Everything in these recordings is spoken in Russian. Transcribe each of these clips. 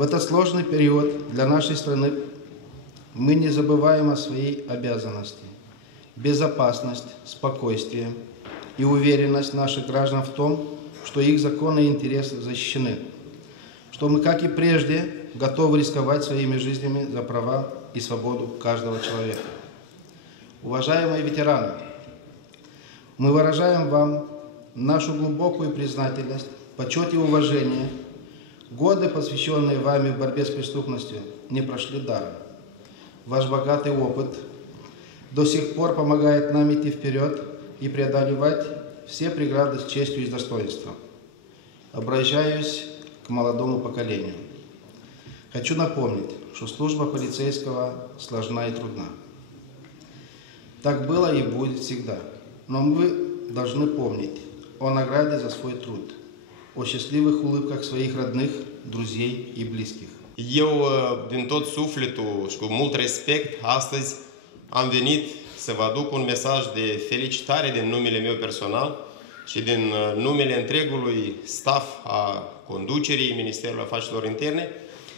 В этот сложный период для нашей страны мы не забываем о своей обязанности. Безопасность, спокойствие и уверенность наших граждан в том, что их законные интересы защищены, что мы, как и прежде, готовы рисковать своими жизнями за права и свободу каждого человека. Уважаемые ветераны, мы выражаем вам нашу глубокую признательность, почет и уважение. Годы, посвященные вами в борьбе с преступностью, не прошли даром. Ваш богатый опыт до сих пор помогает нам идти вперед и преодолевать все преграды с честью и с достоинством. Обращаюсь к молодому поколению. Хочу напомнить, что служба полицейского сложна и трудна. Так было и будет всегда. Но мы должны помнить о награде за свой труд, о счастливых улыбках своих родных, друзей и близких. Eu, din tot sufletul și cu mult respect, astăzi am venit să vă aduc un mesaj de felicitare din numele meu personal și din numele întregului staff a conducerii Ministerului Afacerilor Interne.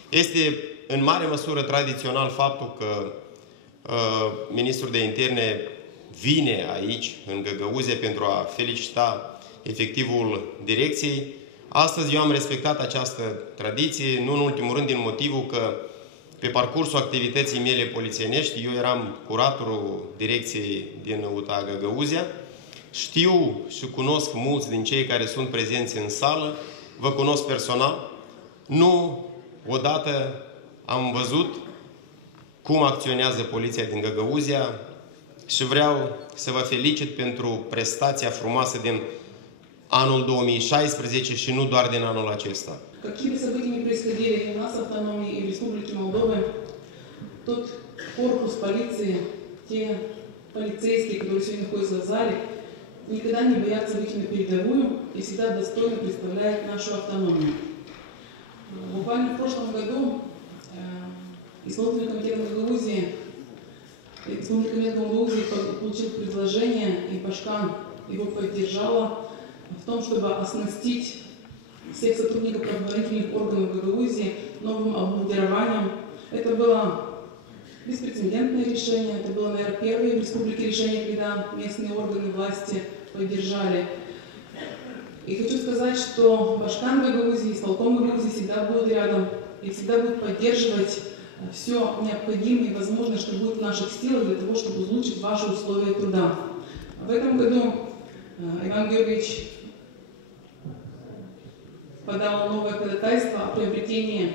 Este în mare măsură tradițional faptul că Ministrul de Interne vine aici, în Găgăuzia, pentru a felicita efectivul direcției. Astăzi eu am respectat această tradiție, nu în ultimul rând din motivul că pe parcursul activității mele polițienești, eu eram curatorul direcției din UTA Găgăuzia. Știu și cunosc mulți din cei care sunt prezenți în sală, vă cunosc personal. Nu odată am văzut cum acționează poliția din Găgăuzia și vreau să vă felicit pentru prestația frumoasă din anul 2016 și nu doar din anul acesta. Какие бы события ни происходили у нас в автономии и в Республике Молдова, тот корпус полиции, те полицейские, которые сегодня находятся в зале, никогда не боятся выйти на передовую и всегда достойно представляют нашу автономию. Буквально в прошлом году Исполнительный комитет Гагаузии получил предложение, и Пашкан его поддержала в том, чтобы оснастить всех сотрудников правоохранительных органов Гагаузии новым обмундированием. Это было беспрецедентное решение, это было, наверное, первое в республике решение, когда местные органы власти поддержали. И хочу сказать, что Башкан Гагаузии, исполком Гагаузии всегда будут рядом и всегда будут поддерживать все необходимое и возможное, что будет в наших силах для того, чтобы улучшить ваши условия труда. В этом году Иван Георгиевич подал новое ходатайство о приобретении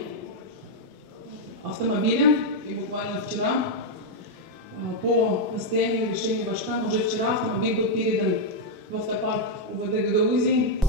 автомобиля. И буквально вчера, по настоянию решения Башкана, уже вчера автомобиль был передан в автопарк УВД Гагаузии.